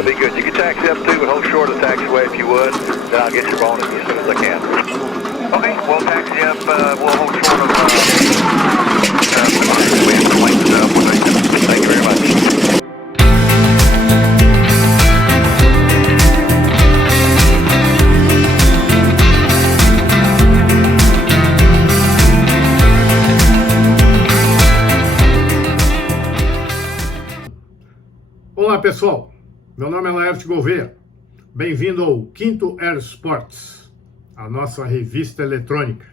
That'll be good. You can taxi up too, but hold short of the taxiway if you would. Then I'll get your bonus as soon as I can. Okay, we'll taxi up. We'll hold short of the taxiway for length 137. Thank you very much. Olá pessoal, meu nome é Laerte Gouveia, bem-vindo ao Quinto Air Sports, a nossa revista eletrônica.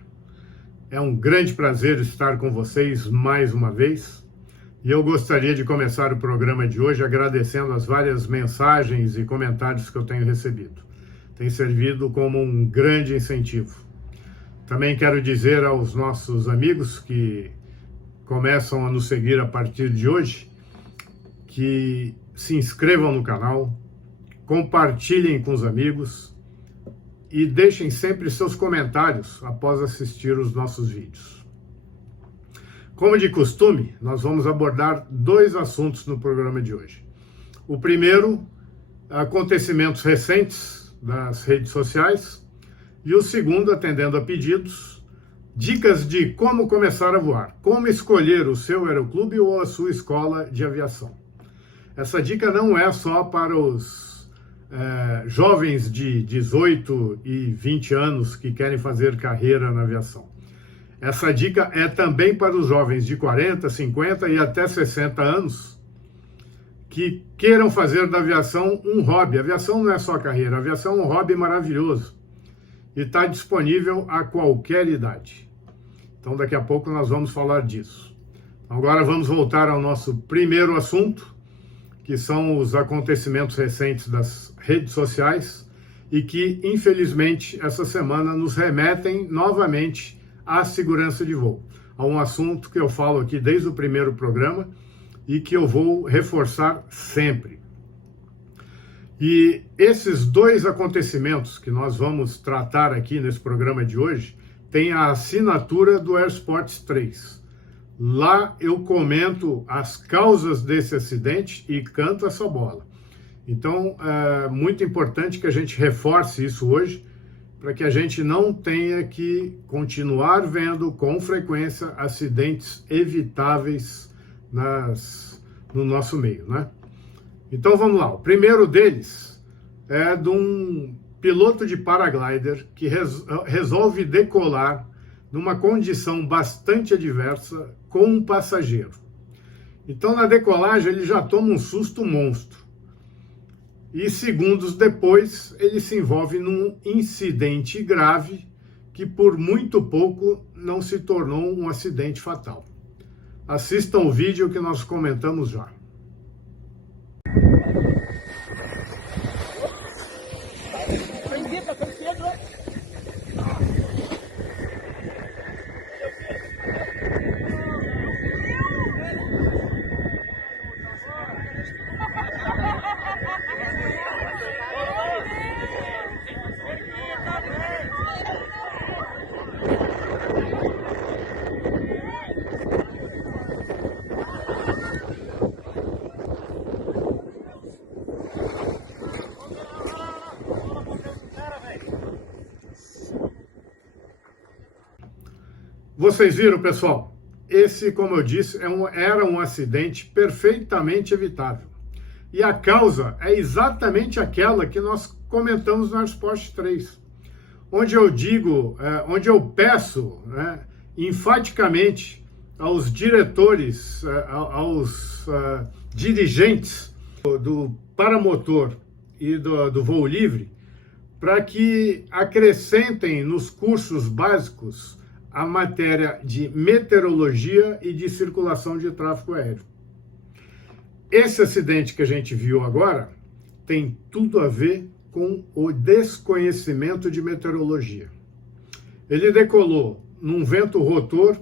É um grande prazer estar com vocês mais uma vez e eu gostaria de começar o programa de hoje agradecendo as várias mensagens e comentários que eu tenho recebido. Tem servido como um grande incentivo. Também quero dizer aos nossos amigos que começam a nos seguir a partir de hoje que se inscrevam no canal, compartilhem com os amigos e deixem sempre seus comentários após assistir os nossos vídeos. Como de costume, nós vamos abordar dois assuntos no programa de hoje. O primeiro, acontecimentos recentes das redes sociais, e o segundo, atendendo a pedidos, dicas de como começar a voar, como escolher o seu aeroclube ou a sua escola de aviação. Essa dica não é só para os jovens de 18 e 20 anos que querem fazer carreira na aviação. Essa dica é também para os jovens de 40, 50 e até 60 anos que queiram fazer da aviação um hobby. A aviação não é só carreira, a aviação é um hobby maravilhoso e está disponível a qualquer idade. Então daqui a pouco nós vamos falar disso. Agora vamos voltar ao nosso primeiro assunto, que são os acontecimentos recentes das redes sociais e que, infelizmente, essa semana nos remetem novamente à segurança de voo, a um assunto que eu falo aqui desde o primeiro programa e que eu vou reforçar sempre. E esses dois acontecimentos que nós vamos tratar aqui nesse programa de hoje têm a assinatura do Air Sports 3. Lá eu comento as causas desse acidente e canto essa bola. Então, é muito importante que a gente reforce isso hoje, para que a gente não tenha que continuar vendo com frequência acidentes evitáveis no nosso meio, né? Então, vamos lá. O primeiro deles é de um piloto de paraglider que resolve decolar numa condição bastante adversa com um passageiro. Então, na decolagem, ele já toma um susto monstro. E segundos depois, ele se envolve num incidente grave que, por muito pouco, não se tornou um acidente fatal. Assistam o vídeo que nós comentamos já. Vocês viram, pessoal? Esse, como eu disse, era um acidente perfeitamente evitável. E a causa é exatamente aquela que nós comentamos no Air Sports 3, onde eu digo, onde eu peço, enfaticamente aos diretores, aos dirigentes do paramotor e do voo livre, para que acrescentem nos cursos básicos a matéria de meteorologia e de circulação de tráfego aéreo. Esse acidente que a gente viu agora tem tudo a ver com o desconhecimento de meteorologia. Ele decolou num vento rotor,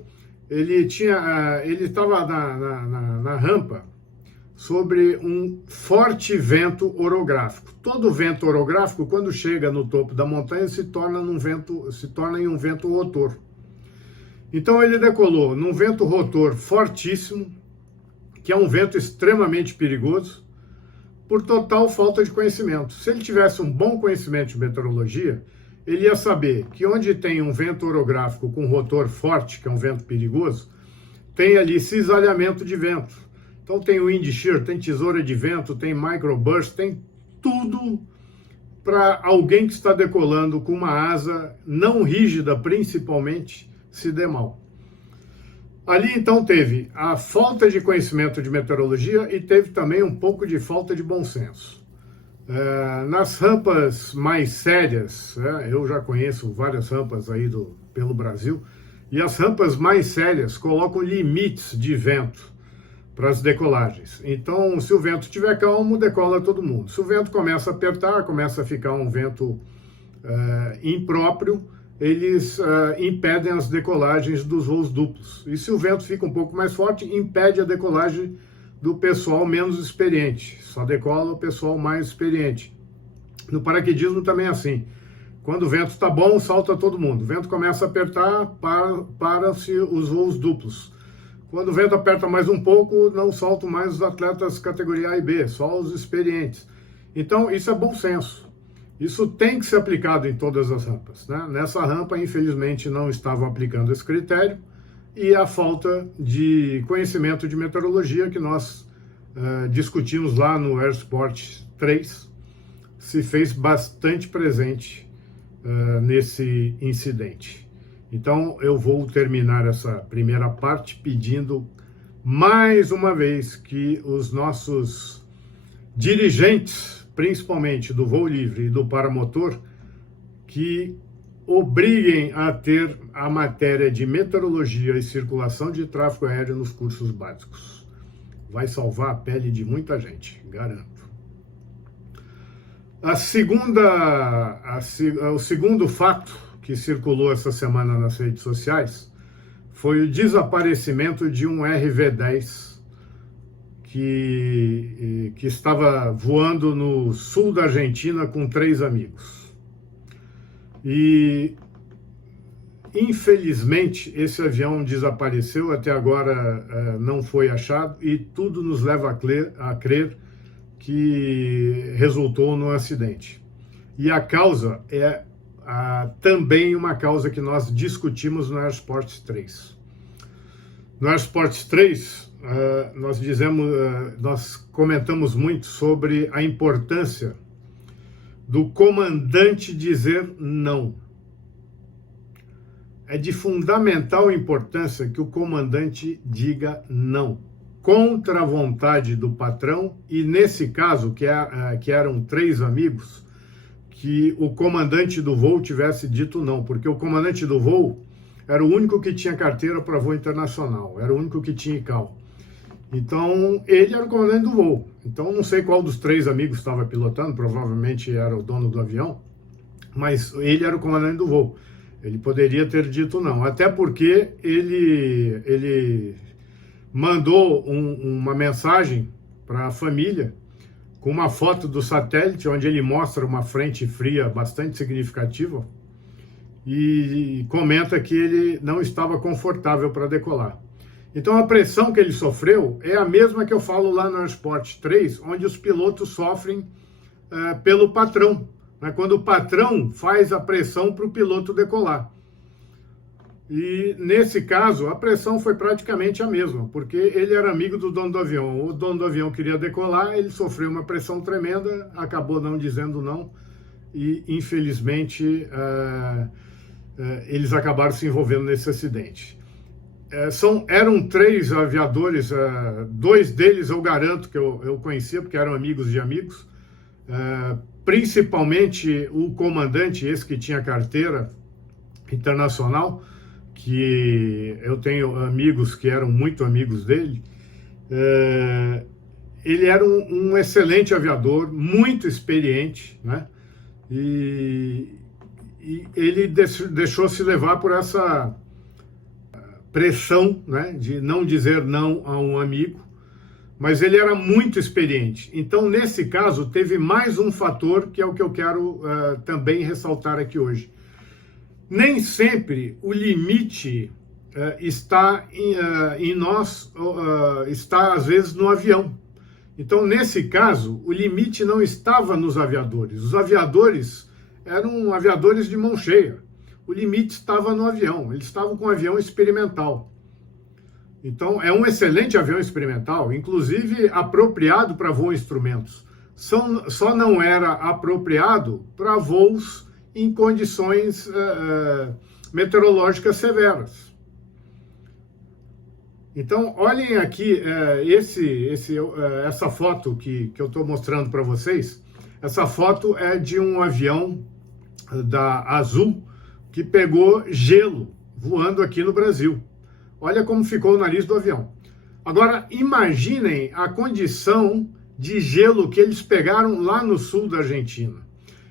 ele estava na rampa sobre um forte vento orográfico. Todo vento orográfico, quando chega no topo da montanha, se torna em um vento rotor. Então ele decolou num vento rotor fortíssimo, que é um vento extremamente perigoso, por total falta de conhecimento. Se ele tivesse um bom conhecimento de meteorologia, ele ia saber que onde tem um vento orográfico com rotor forte, que é um vento perigoso, tem ali cisalhamento de vento. Então tem o wind shear, tem tesoura de vento, tem microburst, tem tudo para alguém que está decolando com uma asa não rígida, principalmente, se der mal. Ali, então, teve a falta de conhecimento de meteorologia e teve também um pouco de falta de bom senso. Nas rampas mais sérias, eu já conheço várias rampas aí pelo Brasil, e as rampas mais sérias colocam limites de vento para as decolagens. Então, se o vento estiver calmo, decola todo mundo. Se o vento começa a apertar, começa a ficar um vento impróprio, eles impedem as decolagens dos voos duplos. E se o vento fica um pouco mais forte, impede a decolagem do pessoal menos experiente. Só decola o pessoal mais experiente. No paraquedismo também é assim. Quando o vento está bom, salta todo mundo. O vento começa a apertar, para-se os voos duplos. Quando o vento aperta mais um pouco, não saltam mais os atletas categoria A e B, só os experientes. Então, isso é bom senso. Isso tem que ser aplicado em todas as rampas, né? Nessa rampa, infelizmente, não estavam aplicando esse critério e a falta de conhecimento de meteorologia que nós discutimos lá no Air Sport 3 se fez bastante presente nesse incidente. Então, eu vou terminar essa primeira parte pedindo mais uma vez que os nossos dirigentes, principalmente do voo livre e do paramotor, que obriguem a ter a matéria de meteorologia e circulação de tráfego aéreo nos cursos básicos. Vai salvar a pele de muita gente, garanto. O segundo fato que circulou essa semana nas redes sociais foi o desaparecimento de um RV-10 que estava voando no sul da Argentina com 3 amigos. E, infelizmente, esse avião desapareceu, até agora não foi achado, e tudo nos leva a crer que resultou num acidente. E a causa é também uma causa que nós discutimos no Air Sports 3. No Air Sports 3, nós comentamos muito sobre a importância do comandante dizer não. É de fundamental importância que o comandante diga não, contra a vontade do patrão, e nesse caso, que eram 3 amigos, que o comandante do voo tivesse dito não, porque o comandante do voo era o único que tinha carteira para voo internacional, era o único que tinha ICAO. Então, ele era o comandante do voo. Então, não sei qual dos 3 amigos estava pilotando, provavelmente era o dono do avião, mas ele era o comandante do voo. Ele poderia ter dito não, até porque ele mandou uma mensagem para a família com uma foto do satélite, onde ele mostra uma frente fria bastante significativa e comenta que ele não estava confortável para decolar. Então, a pressão que ele sofreu é a mesma que eu falo lá no Air Sport 3, onde os pilotos sofrem pelo patrão, né? Quando o patrão faz a pressão para o piloto decolar. E, nesse caso, a pressão foi praticamente a mesma, porque ele era amigo do dono do avião. O dono do avião queria decolar, ele sofreu uma pressão tremenda, acabou não dizendo não, e, infelizmente, eles acabaram se envolvendo nesse acidente. Eram 3 aviadores, 2 deles eu garanto que eu conhecia, porque eram amigos de amigos, principalmente o comandante, esse que tinha carteira internacional, que eu tenho amigos que eram muito amigos dele. Ele era um excelente aviador, muito experiente, né? E ele deixou-se levar por essa pressão, né, de não dizer não a um amigo, mas ele era muito experiente. Então, nesse caso, teve mais um fator que é o que eu quero também ressaltar aqui hoje. Nem sempre o limite está em nós, está às vezes no avião. Então, nesse caso, o limite não estava nos aviadores. Os aviadores eram aviadores de mão cheia. O limite estava no avião. Eles estavam com um avião experimental. Então, é um excelente avião experimental, inclusive apropriado para voos instrumentos. Só não era apropriado para voos em condições meteorológicas severas. Então, olhem aqui essa foto que eu estou mostrando para vocês. Essa foto é de um avião da Azul que pegou gelo voando aqui no Brasil. Olha como ficou o nariz do avião. Agora, imaginem a condição de gelo que eles pegaram lá no sul da Argentina.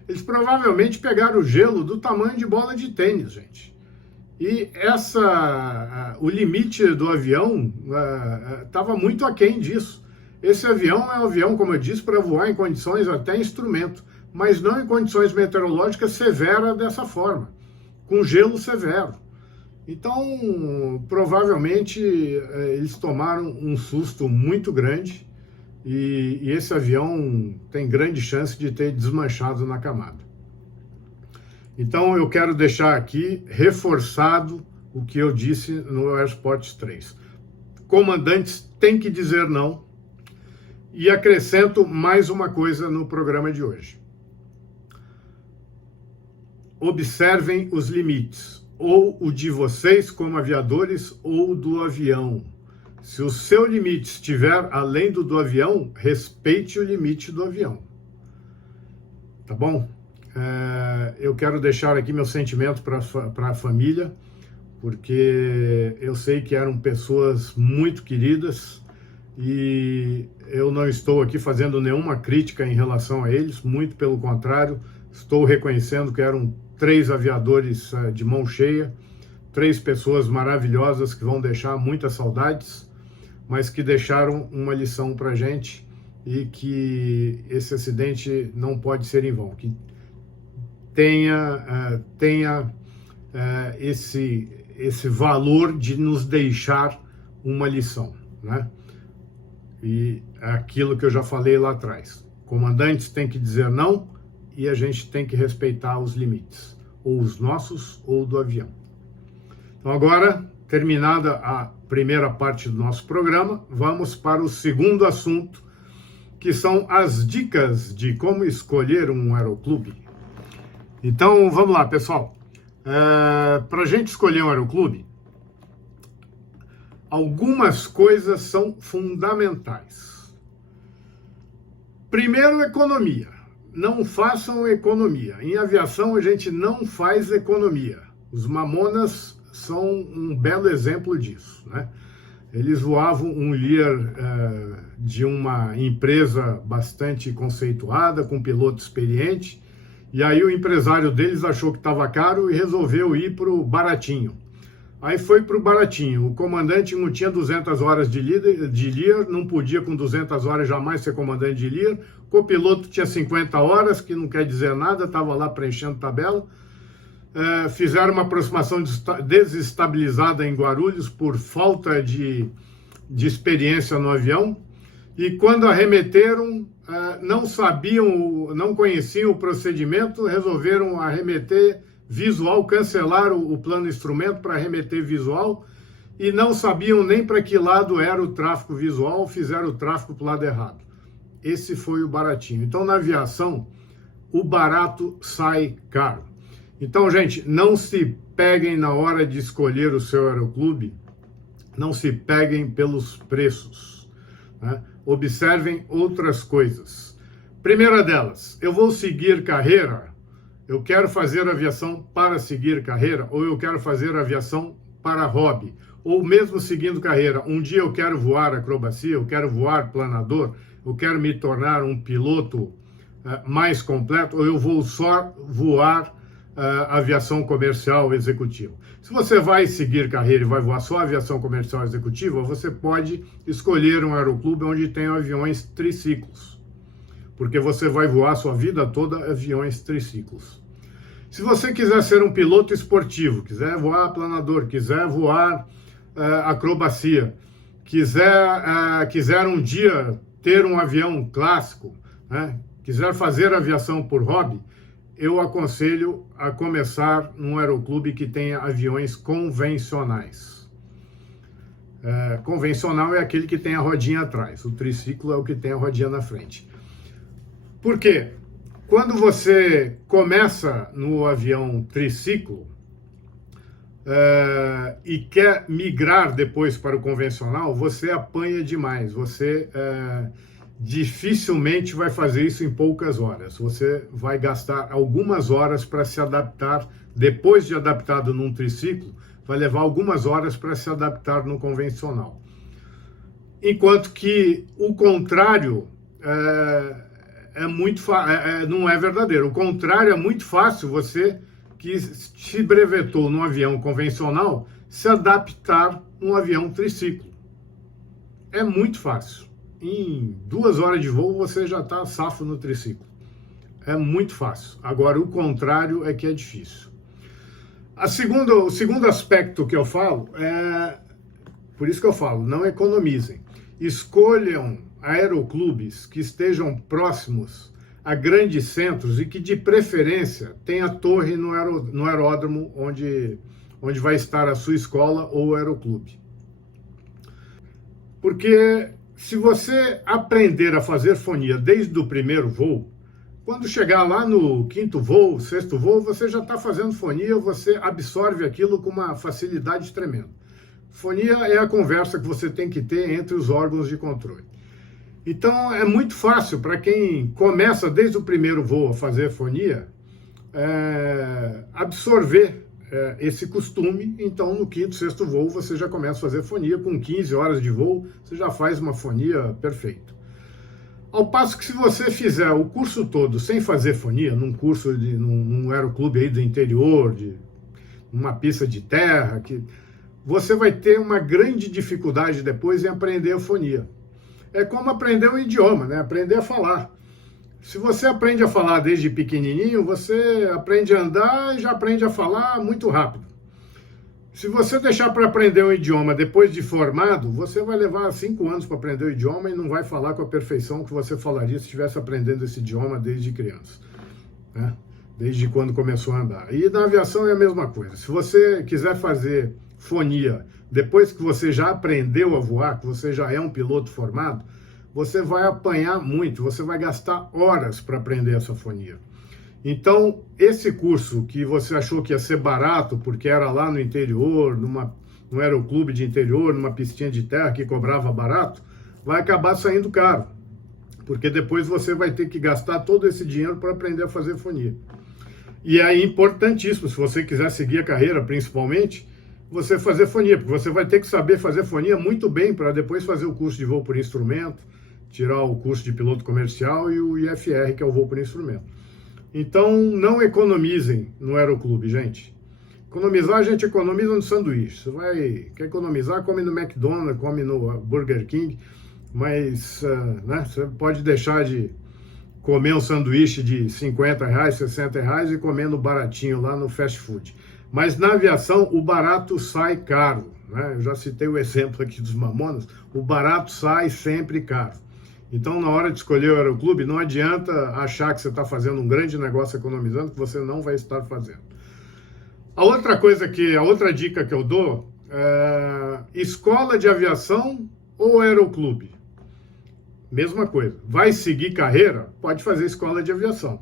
Eles provavelmente pegaram gelo do tamanho de bola de tênis, gente. E o limite do avião estava muito aquém disso. Esse avião é um avião, como eu disse, para voar em condições até instrumento, mas não em condições meteorológicas severas dessa forma, com gelo severo. Então, provavelmente, eles tomaram um susto muito grande e esse avião tem grande chance de ter desmanchado na camada. Então, eu quero deixar aqui reforçado o que eu disse no Airsports 3. Comandantes têm que dizer não. E acrescento mais uma coisa no programa de hoje. Observem os limites, ou o de vocês como aviadores, ou do avião. Se o seu limite estiver além do avião, respeite o limite do avião. Tá bom? Eu quero deixar aqui meu sentimento para a família, porque eu sei que eram pessoas muito queridas e eu não estou aqui fazendo nenhuma crítica em relação a eles, muito pelo contrário, estou reconhecendo que eram 3 aviadores de mão cheia, 3 pessoas maravilhosas que vão deixar muitas saudades, mas que deixaram uma lição para a gente e que esse acidente não pode ser em vão, que tenha esse valor de nos deixar uma lição, né? E é aquilo que eu já falei lá atrás. Comandantes têm que dizer não e a gente tem que respeitar os limites, ou os nossos ou do avião. Então agora, terminada a primeira parte do nosso programa, vamos para o segundo assunto, que são as dicas de como escolher um aeroclube. Então, vamos lá, pessoal. Para a gente escolher um aeroclube, algumas coisas são fundamentais. Primeiro, economia. Não façam economia. Em aviação, a gente não faz economia. Os Mamonas são um belo exemplo disso, né? Eles voavam um Lear de uma empresa bastante conceituada, com piloto experiente, e aí o empresário deles achou que estava caro e resolveu ir para o baratinho. Aí foi para o baratinho. O comandante não tinha 200 horas de Lear, não podia com 200 horas jamais ser comandante de Lear. O copiloto tinha 50 horas, que não quer dizer nada, estava lá preenchendo tabela. Fizeram uma aproximação desestabilizada em Guarulhos por falta de experiência no avião. E quando arremeteram, não conheciam o procedimento, resolveram arremeter visual, cancelaram o plano instrumento para arremeter visual e não sabiam nem para que lado era o tráfego visual, fizeram o tráfego para o lado errado. Esse foi o baratinho. Então, na aviação, o barato sai caro. Então, gente, não se peguem na hora de escolher o seu aeroclube, não se peguem pelos preços, né? Observem outras coisas. Primeira delas, eu vou seguir carreira, eu quero fazer aviação para seguir carreira, ou eu quero fazer aviação para hobby, ou mesmo seguindo carreira, um dia eu quero voar acrobacia, eu quero voar planador, eu quero me tornar um piloto mais completo, ou eu vou só voar aviação comercial executiva. Se você vai seguir carreira e vai voar só aviação comercial executiva, você pode escolher um aeroclube onde tem aviões triciclos, porque você vai voar sua vida toda aviões triciclos. Se você quiser ser um piloto esportivo, quiser voar planador, quiser voar acrobacia, quiser um dia ter um avião clássico, né, quiser fazer aviação por hobby, eu aconselho a começar num aeroclube que tenha aviões convencionais. Convencional é aquele que tem a rodinha atrás, o triciclo é o que tem a rodinha na frente. Por quê? Quando você começa no avião triciclo e quer migrar depois para o convencional, você apanha demais, você dificilmente vai fazer isso em poucas horas. Você vai gastar algumas horas para se adaptar, depois de adaptado num triciclo, vai levar algumas horas para se adaptar no convencional. Enquanto que o contrário não é verdadeiro. O contrário é muito fácil, você que se brevetou num avião convencional, se adaptar num avião triciclo. É muito fácil. Em 2 horas de voo você já está safo no triciclo. É muito fácil. Agora, o contrário é que é difícil. O segundo aspecto que eu falo por isso que eu falo, não economizem. Escolham aeroclubes que estejam próximos a grandes centros e que, de preferência, tenha torre no aeródromo onde vai estar a sua escola ou aeroclube. Porque se você aprender a fazer fonia desde o primeiro voo, quando chegar lá no 5º voo, 6º voo, você já está fazendo fonia, você absorve aquilo com uma facilidade tremenda. Fonia é a conversa que você tem que ter entre os órgãos de controle. Então, é muito fácil para quem começa desde o primeiro voo a fazer fonia, absorver esse costume. Então, no 5º, 6º voo, você já começa a fazer fonia. Com 15 horas de voo, você já faz uma fonia perfeita. Ao passo que, se você fizer o curso todo sem fazer fonia, num aeroclube aí do interior, numa pista de terra, você vai ter uma grande dificuldade depois em aprender a fonia. É como aprender um idioma, né? Aprender a falar. Se você aprende a falar desde pequenininho, você aprende a andar e já aprende a falar muito rápido. Se você deixar para aprender um idioma depois de formado, você vai levar 5 anos para aprender o idioma e não vai falar com a perfeição que você falaria se estivesse aprendendo esse idioma desde criança, né? Desde quando começou a andar. E na aviação é a mesma coisa. Se você quiser fazer fonia depois que você já aprendeu a voar, que você já é um piloto formado, você vai apanhar muito, você vai gastar horas para aprender essa fonia. Então, esse curso que você achou que ia ser barato, porque era lá no interior, num aeroclube de interior, numa pistinha de terra que cobrava barato, vai acabar saindo caro, porque depois você vai ter que gastar todo esse dinheiro para aprender a fazer fonia. E é importantíssimo, se você quiser seguir a carreira, principalmente, você fazer fonia, porque você vai ter que saber fazer fonia muito bem para depois fazer o curso de voo por instrumento, tirar o curso de piloto comercial e o IFR, que é o voo por instrumento. Então, não economizem no aeroclube, gente. Economizar, a gente economiza no sanduíche. Quer economizar, come no McDonald's, come no Burger King, mas né, você pode deixar de comer um sanduíche de R$50, R$60 e comer no baratinho lá no fast food. Mas na aviação, o barato sai caro, né? Eu já citei o exemplo aqui dos Mamonas, o barato sai sempre caro. Então, na hora de escolher o aeroclube, não adianta achar que você está fazendo um grande negócio economizando, que você não vai estar fazendo. A outra dica que eu dou é escola de aviação ou aeroclube. Mesma coisa. Vai seguir carreira? Pode fazer escola de aviação.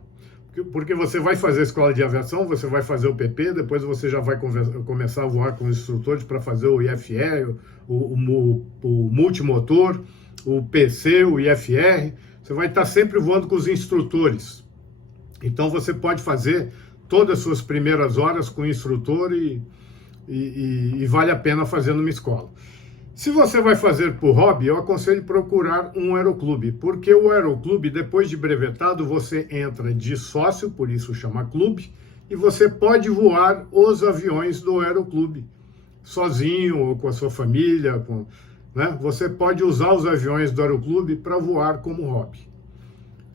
Porque você vai fazer escola de aviação, você vai fazer o PP, depois você já vai começar a voar com os instrutores para fazer o IFR, o multimotor, o PC, o IFR. Você vai estar sempre voando com os instrutores. Então você pode fazer todas as suas primeiras horas com o instrutor e vale a pena fazer numa escola. Se você vai fazer por hobby, eu aconselho procurar um aeroclube, porque o aeroclube, depois de brevetado, você entra de sócio, por isso chama clube, e você pode voar os aviões do aeroclube, sozinho ou com a sua família, né? Você pode usar os aviões do aeroclube para voar como hobby.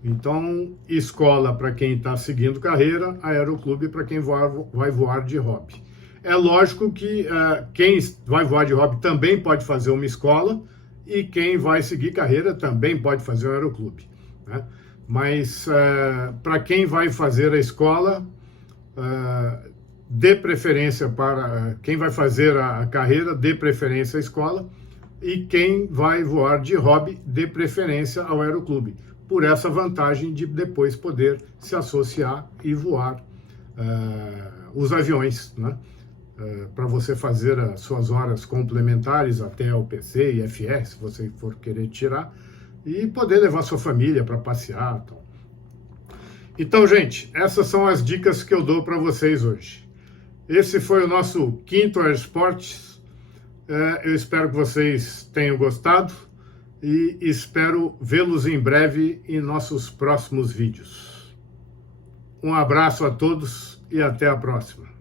Então, escola para quem está seguindo carreira, aeroclube para quem vai voar de hobby. É lógico que quem vai voar de hobby também pode fazer uma escola e quem vai seguir carreira também pode fazer o aeroclube, né? Mas para quem vai fazer a escola, dê preferência para quem vai fazer a carreira, dê preferência à escola, e quem vai voar de hobby, dê preferência ao aeroclube, por essa vantagem de depois poder se associar e voar os aviões, né? Para você fazer as suas horas complementares até o PC e FE, se você for querer tirar, e poder levar sua família para passear. Então, gente, essas são as dicas que eu dou para vocês hoje. Esse foi o nosso quinto Air Sports. Eu espero que vocês tenham gostado e espero vê-los em breve em nossos próximos vídeos. Um abraço a todos e até a próxima.